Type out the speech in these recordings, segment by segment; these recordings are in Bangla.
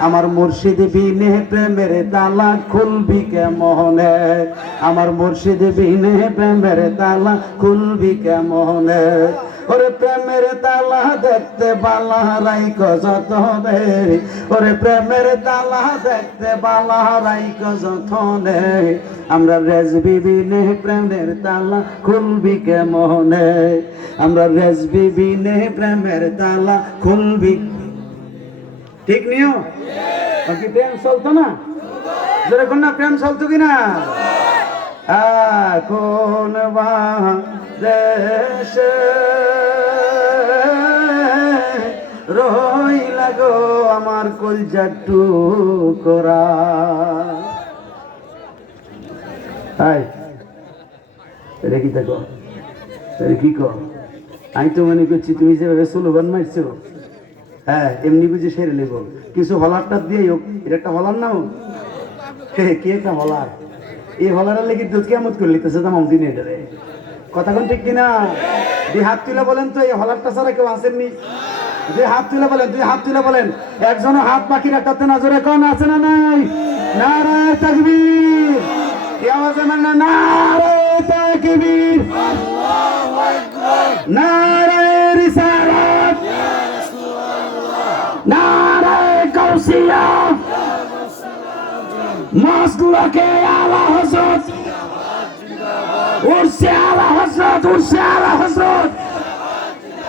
আমার মুর্শিদ বিনে প্রেমের তালা খুলবি কে মোহনে আমার মুর্শিদ বিনে প্রেমের তালা খুলবি কে মোহনে ওরে প্রেমের তালা দেখতে বালা রাইক যতনে ওরে প্রেমের তালা দেখতে বালা রাইক যতনে আমরা রেজবি বিনে প্রেমের তালা খুলবি কে মোহনে আমরা রেজবি বিনে প্রেমের তালা খুলবি। ঠিক নিও? আর কি প্রেম চলতো না? যেরকম না প্রেম চলতো কিনা? এখন বা দেশে রইলা গো আমার কলজা টুকরা। কি দেখো? কি কর? আমি তো মনে করছি তুমি যেভাবে স্লোগান মারছো হ্যাঁ এমনি বুঝে সেরে নেব। কিছু হলারটা দিয়ে হোক, এটা একটা হলার নাও কি একটা হলার? এই হলারের লেগে দুধ কেমন করে লিতেছে দাম দিনে এটা কথা কোন ঠিক কিনা? হাত তুলে বলেন তো, এই হলারটা ছাড়া কেউ আসেননি। দুই হাত তুলে বলেন দুই হাত তুলে বলেন, একজনও হাত বাকি রাখতে নজরে জোরে কোন আছে না নাই? নারায় তাকবীর। এই আওয়াজে মানে নারায় তাকবীর। নারায় রিসালাত। নারায় কাউসিয়া মাসলুকে আলা হযরত। উরসে আলা হযরত উরসে আলা হযরত।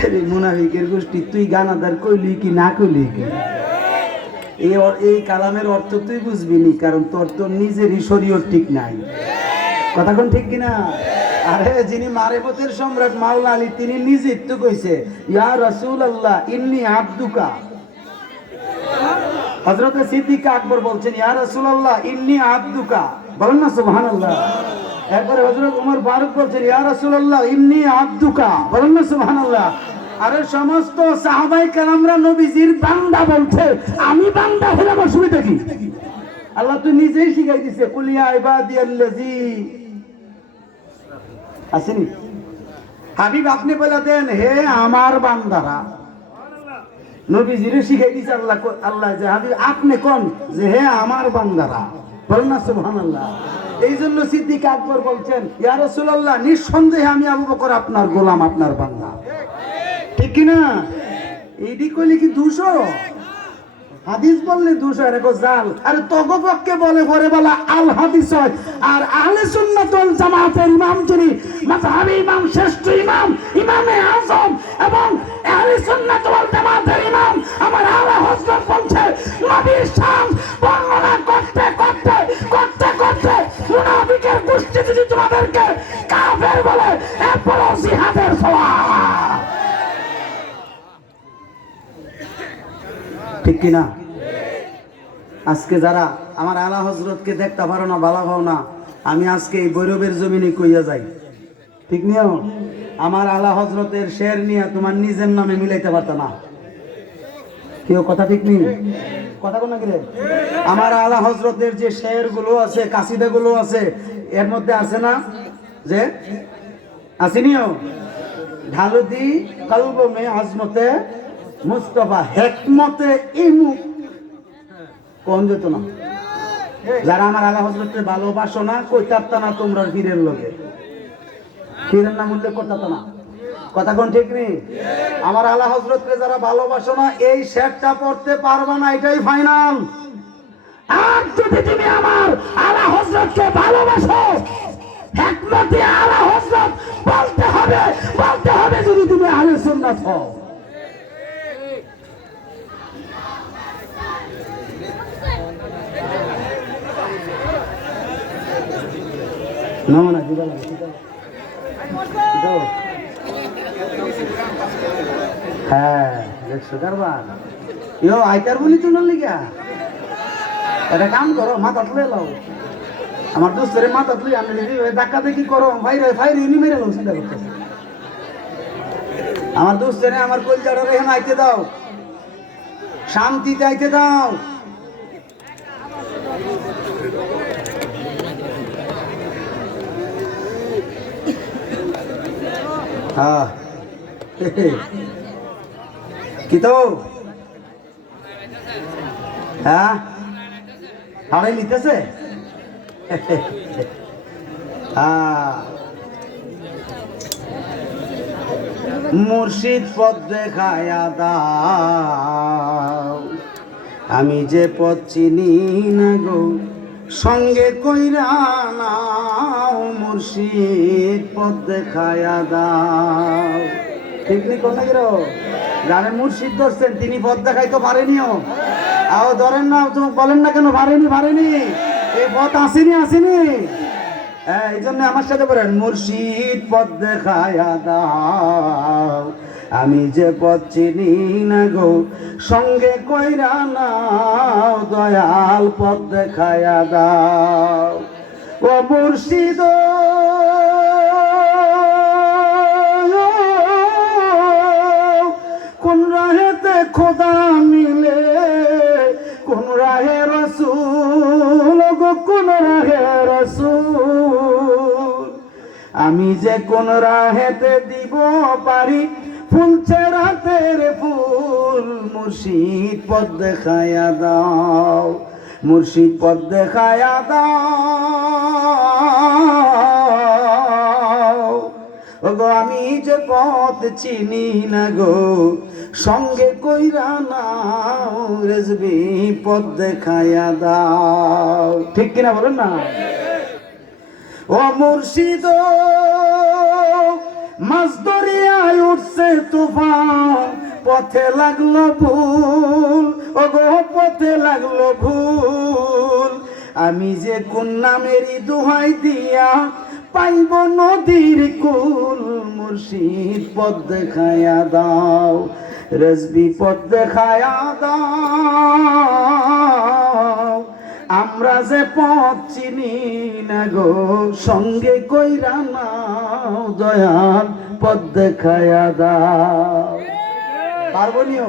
ছেলে মুনাফিকের গোষ্ঠী, তুই গানাদার কইলি কি না কইলি কি? এই এই কালামের অর্থ তুই বুঝবি নি, কারণ তোর তো নিজেরই শরীর ঠিক নাই। কথা কোন ঠিক কিনা? আরে, যিনি মারেফতের সম্রাট মাওলা আলী, তিনি নিজে তো কইছে, ইয়া রাসূল আল্লাহ ইন্নি আব্দুকা। হযরত সিদ্দিক আকবর বলছেন, ইয়া রাসূল আল্লাহ ইন্নি আব্দুকা। বলেন না, সুবহানাল্লাহ। এরপরে হযরত ওমর ফারুক বলছেন, ইয়া রাসূল আল্লাহ ইন্নি আব্দুকা। বলেন না, সুবহানাল্লাহ। আরে সমস্ত সাহাবাই কালামরা নবীজির বান্দা বলছে, আমি বান্দা হলাম অসুবিধা কি? আল্লাহ তো নিজেই শিখাই দিছে কুলিয়া ইবাদিয়াল্লাজি আসেনি? হাবিব, আপনি বলে দেন, হে আমার বান্দারা। নবীজিরে শিখাই দিছে আল্লাহ আল্লাহ যে, হাবিব, আপনি কোন? যে, হে আমার বান্দারা। বলেন না, সুবহানাল্লাহ। এই জন্য সিদ্দিক আকবর বলছেন, ইয়া রাসূলুল্লাহ, নিঃসন্দেহে আমি আবু বকর আপনার গোলাম, আপনার বান্দা। ঠিক কি না এইটি কইলে কি দুশো হাদিস বললে দুশো এরকম জাল। আরে তগো পক্ষে বলে পরে বলা আল হাদিস হয়। আর আহলে সুন্নাত ওয়াল জামাতের ইমাম যিনি, মাযহাবি ইমাম, শ্রেষ্ঠ ইমাম, ইমামে আযম কিনা? আজকে যারা আমার আলা হজরতকে দেখতে পারো না ভালো পাও না, আমি আজকে এই বৈরবের জমিনে কইয়া যাই। ঠিক নিও? আমার আলা হজরতের শের নিয়ে তোমার নিজের নামে মিলাইতে পারতো না। কেউ কথা ঠিক নেই? কথা কোন গেলে আমার আলা হজরতের যে শেরগুলো আছে কাসিদা গুলো আছে, এর মধ্যে আছে না? যে? আসেনিও ঢালুদি কলবমে আজমতে মুস্তফা হেকমতে ইমু। কোন যেত না যারা আমার আল্লাহ হজরতকে ভালোবাসো না কইতারতা না তোমরা ফিরের লোকে ফিরের নাম উল্লেখ করতারতা না? কথা কোন ঠিক নেই? আমার আল্লাহ হজরতকে যারা ভালোবাসো না, এই শেরটা পড়তে পারবে না, এটাই ফাইনাল আর যদি তুমি আমার আলা হজরতকে ভালোবাসো একমতে আলা হজরত বলতে হবে বলতে হবে যদি তুমি আলে সুন্নাত হও। না না দিবা লাগে। হ্যাঁ দেখছ, কারবার। ইয়ো, আইতার বলি তো না লিগা? এটা কাম করো মাথা তুলে লাও। আমার দোস্তের মাথা তুলে আমি লিখি ধাক্কা দেখি করো ভাইরে ভাইরে ইনি মেরে লাও, চিন্তা করতেছে আমার দোস্তের আমার কলজাটা রেহেন আইতে দাও। শান্তিতে আইতে দাও। হ্যাঁ কি তো হ্যাঁ হারাই নিতেছে হ্যাঁ মুর্শিদ পথ দেখায়া দাও। আমি যে পথ চিনি না গো। সঙ্গে কইরা নাও মুর্শিদ পথ দেখায়া দাও। ঠিক নেই কোন গেল যারা মুর্শিদ ধরছেন, তিনি পথ দেখাইতে পারেনিও। আও ধরেন না বলেন না কেন, পারেনি পারেনি। এই পথ আসেনি আসেনি। এই জন্য আমার সাথে বলেন, মুর্শিদ পথ দেখায়া দাও। আমি যে পথ চিনি না গো, সঙ্গে কইরা নাও, দয়াল পথ দেখায়া দাও। ও মুর্শিদ, কোন রাহেতে খোদা মিলে, কোন রাহে রসুল গো, কোন রাহে রসুল? আমি যে কোন রাহেতে দিব পারি ফুল চেরাতের ফুল মুর্শিদ পদ দেখায়া দাও, মুর্শিদ পদ দেখায়া দাও। ওগো, আমি যে পথ চিনি না গো, সঙ্গে কইরা নাও, রেজবি পথ দেখায়া দাও। ঠিক কিনা বলেন না? ও মুর্শিদ মাছ দরিয়ায় উঠছে তুফান, পথে লাগল ভুল ও গো পথে লাগল ভুল। আমি যে কোন নামেরই দোহাই দিয়া পাইব নদীর কুল, মুর্শিদ পথ দেখায়া দাও, রেজবি পথ দেখায়া দাও। আমরা যে পথ চিনি না গো, সঙ্গে কইরা নাও দয়াল, পথ দেখায়া দাও। পারবনিও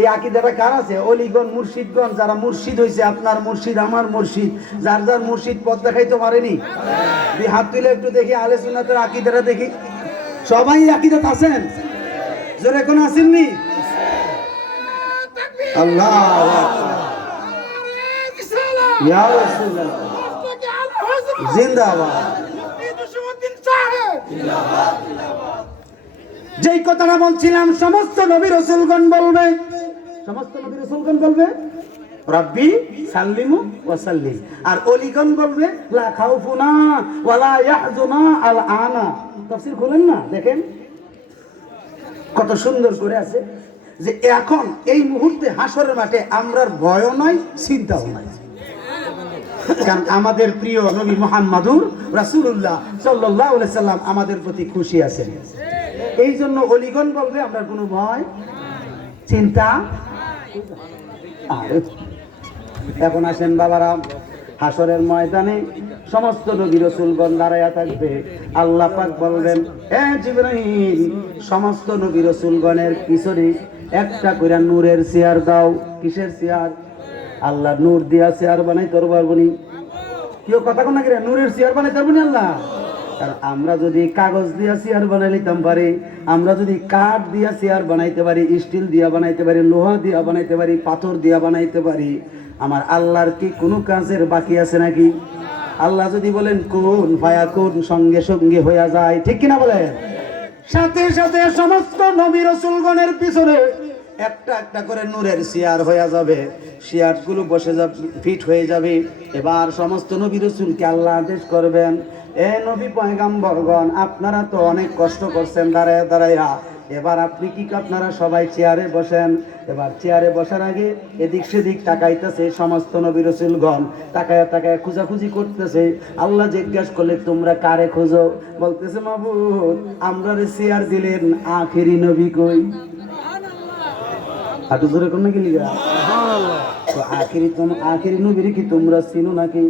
এই আকিদাটা কার আছে? অলিগণ, মুর্শিদগণ, যারা মুর্শিদ হয়েছে আপনার মুর্শিদ, আমার মুর্শিদ, যার যার মুর্শিদ পথ দেখাইতে পারেনি? হাত তুলে একটু দেখি আলে সুন্নাতের আকিদাটা দেখি। সবাই আকিদাত আছেন? জোরে কোনো আসেননি আল্লাহ যেই কথাটা বলছিলাম, সমস্ত নবী রসুলগণ বলবে। সমস্ত নবী রসুলগণ বলবে সাল্লিমু আর বলবে, লা আল খুলেন না? দেখেন। কত সুন্দর করে আছে যে এখন এই মুহূর্তে হাসরের মাঠে আমরার ভয়ও নাই, চিন্তাও নাই। কারণ আমাদের প্রিয় নবী মোহাম্মদুর রাসূলুল্লাহ সাল্লাল্লাহু আলাইহি সাল্লাম আমাদের প্রতি খুশি আছেন। এই জন্য অলিগণ বলবে, আমরা কোনো ভয় চিন্তা এখন আসেন বাবারা হাসরের ময়দানে সমস্ত নবী রসুলগণ দাঁড়াইয়া থাকবে। আল্লাহ পাক বলবেন, এ জিব্রাহিম সমস্ত নবী রসুলগণের পিছনে একটা করে নূরের চেয়ার দাও। কিসের চেয়ার? আল্লাহ নূর দিয়া চেয়ার বানাই তোর পারবনি কেউ কথা কোন না নূরের চেয়ার বানাই পারবনি আল্লাহ? আর আমরা যদি কাগজ দিয়া চেয়ার বানাই নিতাম পারি, আমরা যদি কাঠ দিয়া চেয়ার বানাইতে পারি, স্টিল দিয়া বানাইতে পারি, লোহা দিয়া বানাইতে পারি, পাথর দিয়া বানাইতে পারি, আমার আল্লাহর কি কোনো কাজের বাকি আছে নাকি? আল্লাহ যদি বলেন, কোন ভায়া কোন সঙ্গে সঙ্গে হইয়া যায়? ঠিক কিনা বলেন? সাথে সাথে সমস্ত নবী রসুলগণের পিছনে একটা একটা করে নূরের চেয়ার হয়ে যাবে। চেয়ারগুলো বসে যাবে, ফিট হয়ে যাবে। এবার সমস্ত নবী রসুলকে আল্লাহ আদেশ করবেন, এ নবী পয়গাম্বরগণ, আপনারা তো অনেক কষ্ট করছেন, দাঁড়ায় দাঁড়াইয়া এবার আপনি কি আপনারা সবাই চেয়ারে বসেন। এবার চেয়ারে বসার আগে এদিক সেদিক তাকাইতেছে সমস্ত নবী রসুলগণ। তাকায় তাকায় খুঁজাখুঁজি করতেছে। আল্লাহ জিজ্ঞাসা করলে, তোমরা কারে খোঁজো? বলতেছে, মাবুদ, আমরা চেয়ার দিলেন আখেরি নবী কই? হাঁটু ধরে কোন নাকি লিগা তো আখেরি তোম আখেরি নবীর কি তোমরা চিনো নাকি?